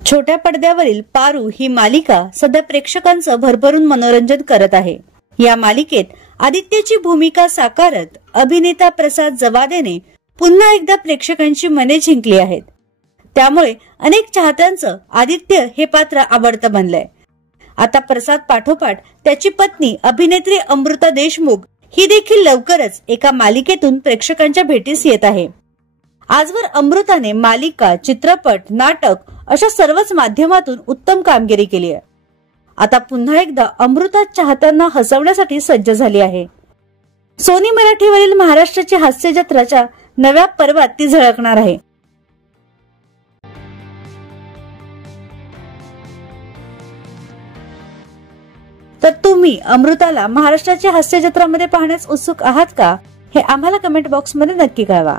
छोट्या पडद्यावरील पारू ही मालिका सध्या प्रेक्षकांचं भरभरून मनोरंजन करत आहे। या मालिकेत आदित्यची भूमिका साकारत अभिनेता प्रसाद जवादेने पुन्हा एकदा प्रेक्षकांची मने जिंकली आहेत। त्यामुळे अनेक चाहत्यांचं आदित्य हे पात्र आवडतं बनलंय। आता प्रसाद पाठोपाठ त्याची पत्नी अभिनेत्री अमृता देशमुख ही देखील लवकरच एका मालिकेतून प्रेक्षकांच्या भेटीस येत आहे। आजवर अमृताने मालिका, चित्रपट, नाटक अशा सर्वच माध्यमातून उत्तम कामगिरी केली आहे। आता पुन्हा एकदा अमृता चाहत्यांना हसवण्यासाठी सज्ज झाली आहे। सोनी मराठीवरील महाराष्ट्राची हास्य जत्राच्या नव्या पर्वात ती झळकणार आहे। तर तुम्ही अमृताला महाराष्ट्राच्या हास्य जत्रामध्ये पाहण्यास उत्सुक आहात का? हे आम्हाला कमेंट बॉक्समध्ये नक्की कळवा।